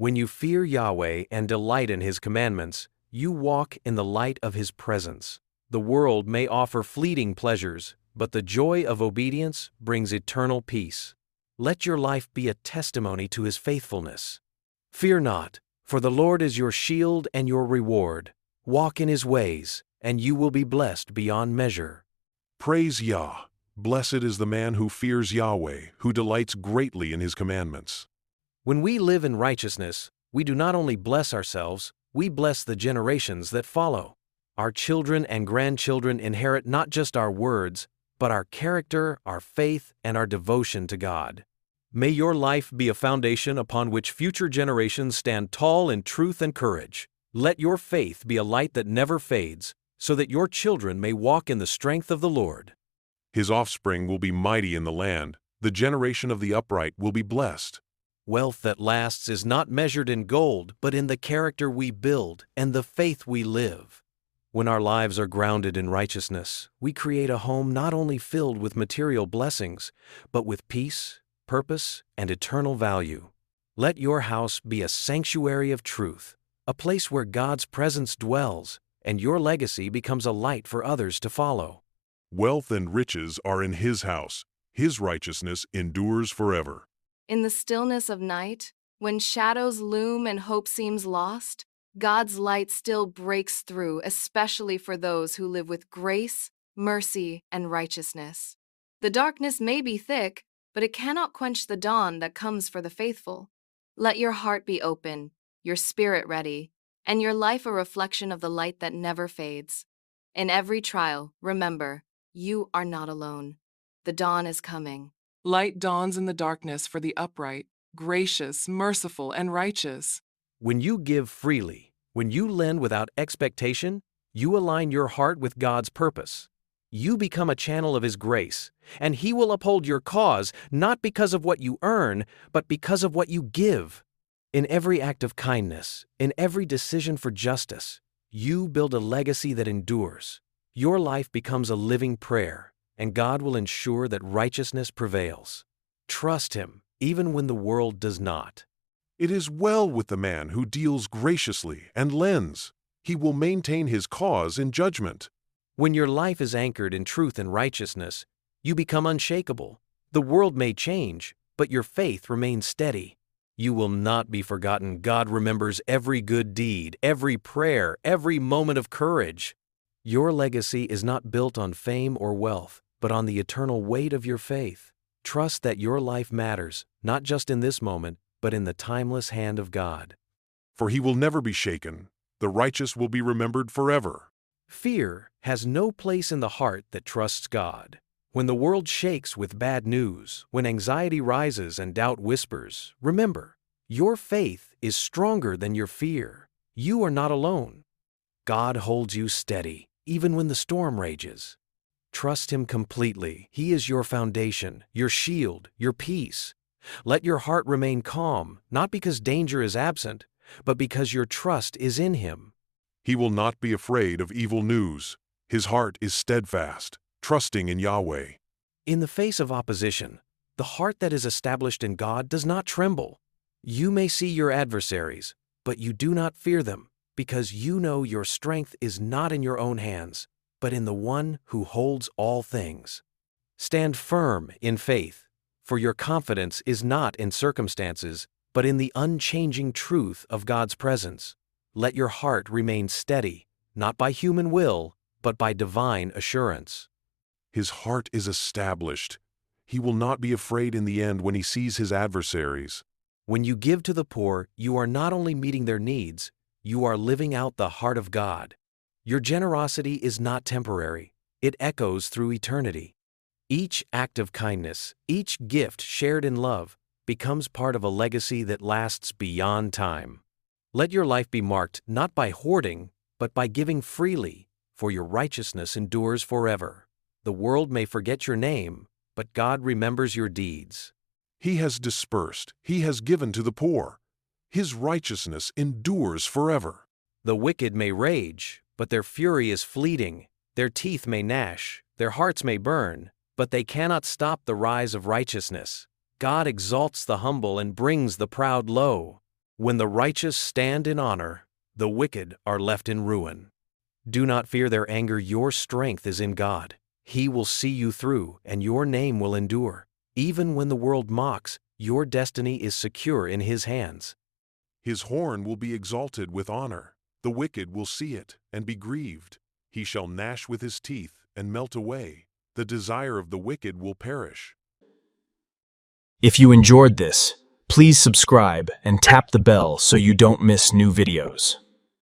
When you fear Yahweh and delight in His commandments, you walk in the light of His presence. The world may offer fleeting pleasures, but the joy of obedience brings eternal peace. Let your life be a testimony to His faithfulness. Fear not, for the Lord is your shield and your reward. Walk in His ways, and you will be blessed beyond measure. Praise Yah! Blessed is the man who fears Yahweh, who delights greatly in His commandments. When we live in righteousness, we do not only bless ourselves, we bless the generations that follow. Our children and grandchildren inherit not just our words, but our character, our faith, and our devotion to God. May your life be a foundation upon which future generations stand tall in truth and courage. Let your faith be a light that never fades, so that your children may walk in the strength of the Lord. His offspring will be mighty in the land. The generation of the upright will be blessed. Wealth that lasts is not measured in gold, but in the character we build and the faith we live. When our lives are grounded in righteousness, we create a home not only filled with material blessings, but with peace, purpose, and eternal value. Let your house be a sanctuary of truth, a place where God's presence dwells, and your legacy becomes a light for others to follow. Wealth and riches are in His house. His righteousness endures forever. In the stillness of night, when shadows loom and hope seems lost, God's light still breaks through, especially for those who live with grace, mercy, and righteousness. The darkness may be thick, but it cannot quench the dawn that comes for the faithful. Let your heart be open, your spirit ready, and your life a reflection of the light that never fades. In every trial, remember, you are not alone. The dawn is coming. Light dawns in the darkness for the upright, gracious, merciful, and righteous. When you give freely, when you lend without expectation, you align your heart with God's purpose. You become a channel of His grace, and He will uphold your cause not because of what you earn, but because of what you give. In every act of kindness, in every decision for justice, you build a legacy that endures. Your life becomes a living prayer, and God will ensure that righteousness prevails. Trust Him, even when the world does not. It is well with the man who deals graciously and lends. He will maintain his cause in judgment. When your life is anchored in truth and righteousness, you become unshakable. The world may change, but your faith remains steady. You will not be forgotten. God remembers every good deed, every prayer, every moment of courage. Your legacy is not built on fame or wealth, but on the eternal weight of your faith. Trust that your life matters, not just in this moment, but in the timeless hand of God. For He will never be shaken. The righteous will be remembered forever. Fear has no place in the heart that trusts God. When the world shakes with bad news, when anxiety rises and doubt whispers, remember, your faith is stronger than your fear. You are not alone. God holds you steady, even when the storm rages. Trust Him completely. He is your foundation, your shield, your peace. Let your heart remain calm, not because danger is absent, but because your trust is in Him. He will not be afraid of evil news. His heart is steadfast, trusting in Yahweh. In the face of opposition, the heart that is established in God does not tremble. You may see your adversaries, but you do not fear them, because you know your strength is not in your own hands, but in the One who holds all things. Stand firm in faith, for your confidence is not in circumstances, but in the unchanging truth of God's presence. Let your heart remain steady, not by human will, but by divine assurance. His heart is established. He will not be afraid in the end when he sees his adversaries. When you give to the poor, you are not only meeting their needs, you are living out the heart of God. Your generosity is not temporary. It echoes through eternity. Each act of kindness, each gift shared in love, becomes part of a legacy that lasts beyond time. Let your life be marked not by hoarding, but by giving freely, for your righteousness endures forever. The world may forget your name, but God remembers your deeds. He has dispersed, he has given to the poor. His righteousness endures forever. The wicked may rage, but their fury is fleeting. Their teeth may gnash, their hearts may burn, but they cannot stop the rise of righteousness. God exalts the humble and brings the proud low. When the righteous stand in honor, the wicked are left in ruin. Do not fear their anger, your strength is in God. He will see you through, and your name will endure. Even when the world mocks, your destiny is secure in His hands. His horn will be exalted with honor. The wicked will see it and be grieved. He shall gnash with his teeth and melt away. The desire of the wicked will perish. If you enjoyed this, please subscribe and tap the bell so you don't miss new videos.